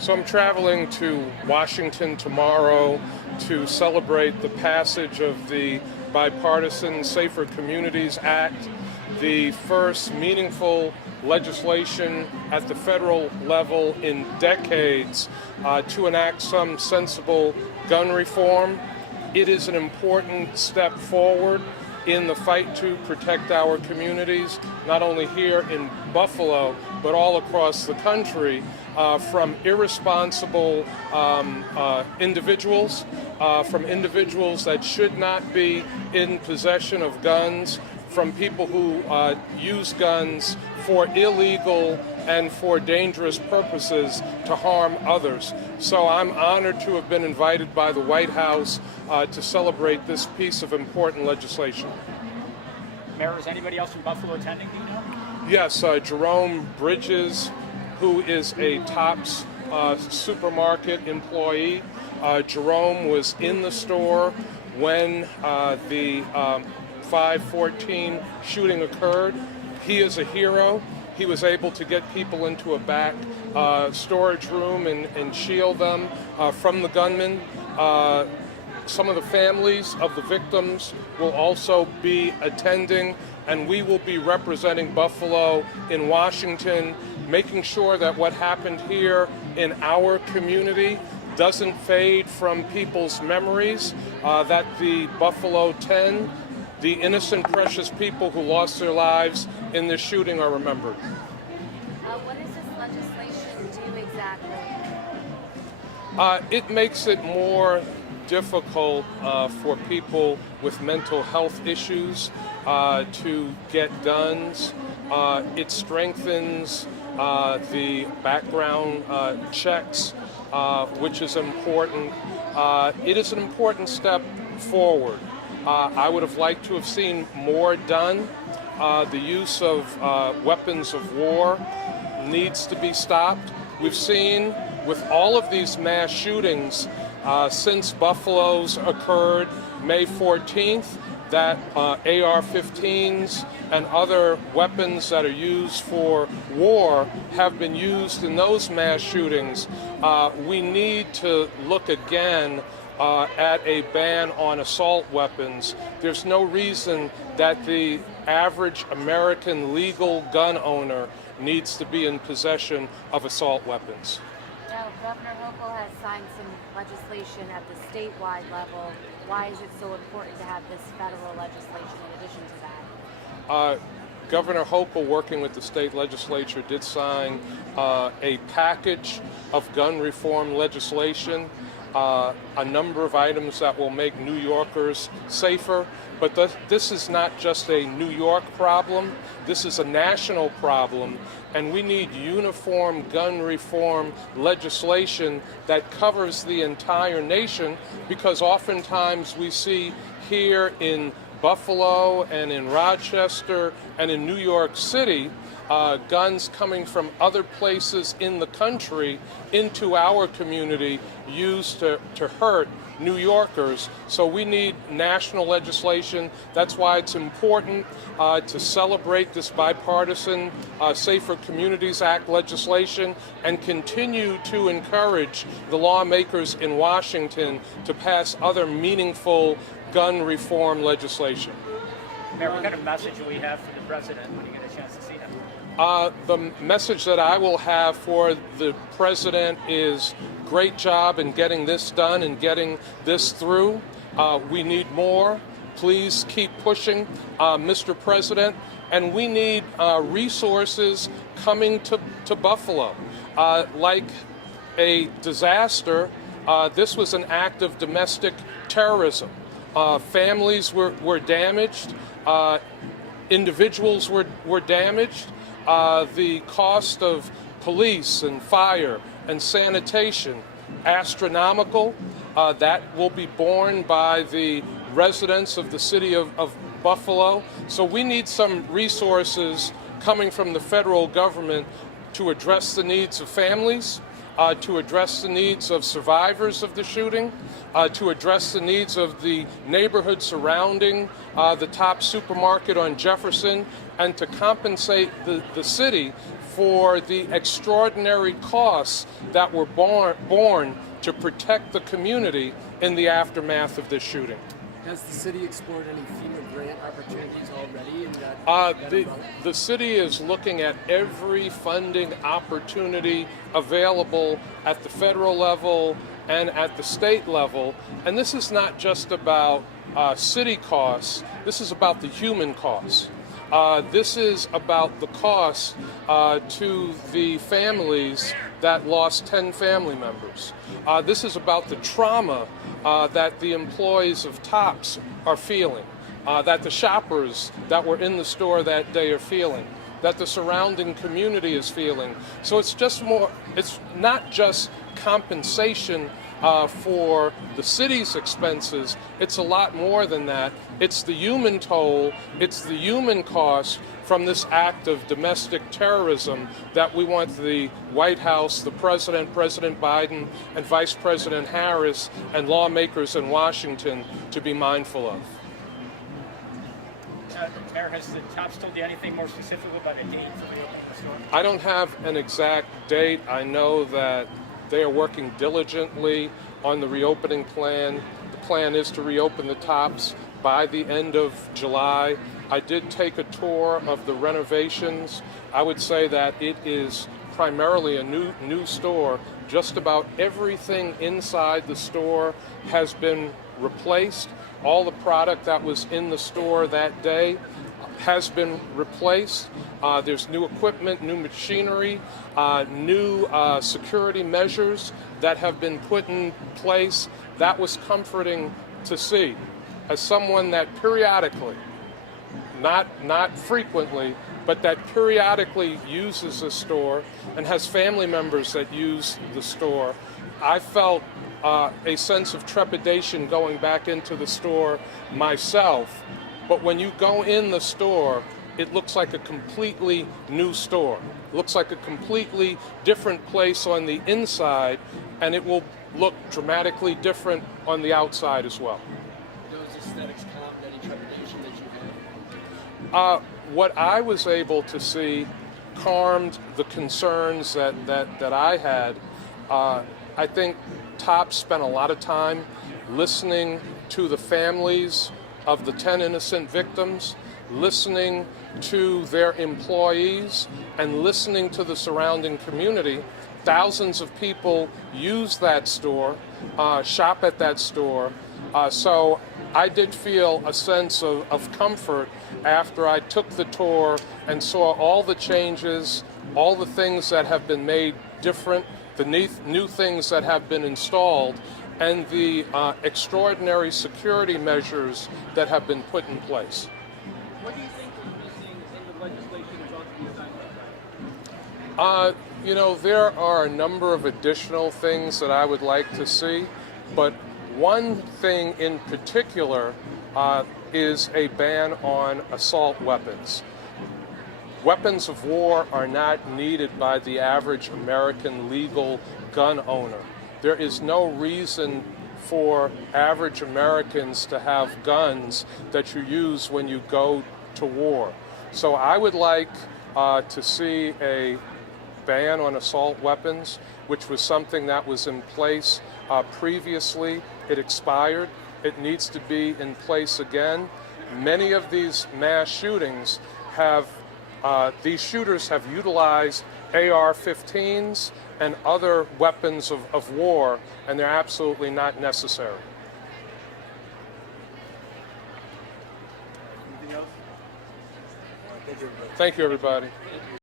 So I'm traveling to Washington tomorrow to celebrate the passage of the Bipartisan Safer Communities Act, the first meaningful legislation at the federal level in decades to enact some sensible gun reform. It is an important step forward in the fight to protect our communities, not only here in Buffalo, but all across the country, from irresponsible individuals, from individuals that should not be in possession of guns, from people who use guns for illegal and for dangerous purposes to harm others. So I'm honored to have been invited by the White House to celebrate this piece of important legislation. Mayor, is anybody else from Buffalo attending, do you know? Yes, Jerome Bridges, who is a Tops supermarket employee. Jerome was in the store when the 5/14 shooting occurred. He is a hero. He was able to get people into a back storage room and shield them from the gunman. Some of the families of the victims will also be attending, and we will be representing Buffalo in Washington, making sure that what happened here in our community doesn't fade from people's memories, that the Buffalo 10, the innocent, precious people who lost their lives in this shooting, are remembered. What does this legislation do exactly? It makes it more difficult for people with mental health issues to get guns. It strengthens the background checks, which is important. It is an important step forward. I would have liked to have seen more done. The use of weapons of war needs to be stopped. We've seen with all of these mass shootings since Buffalo's occurred May 14th that AR-15s and other weapons that are used for war have been used in those mass shootings. We need to look again at a ban on assault weapons. There's no reason that the average American legal gun owner needs to be in possession of assault weapons. Now, Governor Hochul has signed some legislation at the statewide level. Why is it so important to have this federal legislation in addition to that? Governor Hochul, working with the state legislature, did sign a package of gun reform legislation, a number of items that will make New Yorkers safer. But this is not just a New York problem. This is a national problem, and we need uniform gun reform legislation that covers the entire nation, because oftentimes we see here in Buffalo and in Rochester and in New York City guns coming from other places in the country into our community used to hurt New Yorkers. So we need national legislation. That's why it's important to celebrate this Bipartisan Safer Communities Act legislation and continue to encourage the lawmakers in Washington to pass other meaningful gun reform legislation. Mayor, what kind of message do we have for the president when you get a chance to see him? The message that I will have for the president is great job in getting this done and getting this through. We need more. Please keep pushing, Mr. President. And we need resources coming to Buffalo. Like a disaster, this was an act of domestic terrorism. Families were damaged. Individuals were damaged. The cost of police and fire and sanitation, astronomical. That will be borne by the residents of the city of Buffalo. So we need some resources coming from the federal government to address the needs of families, to address the needs of survivors of the shooting, to address the needs of the neighborhood surrounding the Tops supermarket on Jefferson, and to compensate the city for the extraordinary costs that were borne to protect the community in the aftermath of this shooting. Has the city explored any FEMA grant opportunities already in that? The city is looking at every funding opportunity available at the federal level and at the state level. And this is not just about city costs, this is about the human costs. This is about the cost to the families that lost 10 family members. This is about the trauma that the employees of Tops are feeling, that the shoppers that were in the store that day are feeling, that the surrounding community is feeling. So it's not just compensation for the city's expenses. It's a lot more than that. It's the human toll, it's the human cost from this act of domestic terrorism that we want the White House, the President, President Biden, and Vice President Harris, and lawmakers in Washington to be mindful of. Mayor, has the Tops told you anything more specific about a date for reopening the store? I don't have an exact date. I know that they are working diligently on the reopening plan. The plan is to reopen the Tops by the end of July. I did take a tour of the renovations. I would say that it is primarily a new store. Just about everything inside the store has been replaced. All the product that was in the store that day has been replaced. There's new equipment, new machinery, new security measures that have been put in place. That was comforting to see. As someone that periodically, not frequently, but that periodically uses the store and has family members that use the store, I felt a sense of trepidation going back into the store myself. But when you go in the store, it looks like a completely new store. It looks like a completely different place on the inside, and it will look dramatically different on the outside as well. Those aesthetics calmed any trepidation that you had? What I was able to see calmed the concerns that I had. I think Tops spent a lot of time listening to the families of the 10 innocent victims, listening to their employees, and listening to the surrounding community. Thousands of people use that store, shop at that store. So I did feel a sense of comfort after I took the tour and saw all the changes, all the things that have been made different, the new things that have been installed, and the extraordinary security measures that have been put in place. What do you think is missing in the legislation that's ought to be signed up? There are a number of additional things that I would like to see, but one thing in particular is a ban on assault weapons. Weapons of war are not needed by the average American legal gun owner. There is no reason for average Americans to have guns that you use when you go to war. So I would like to see a ban on assault weapons, which was something that was in place previously. It expired. It needs to be in place again. Many of these mass shootings these shooters have utilized AR-15s and other weapons of war, and they're absolutely not necessary. Anything else? Thank you, everybody. Thank you, everybody.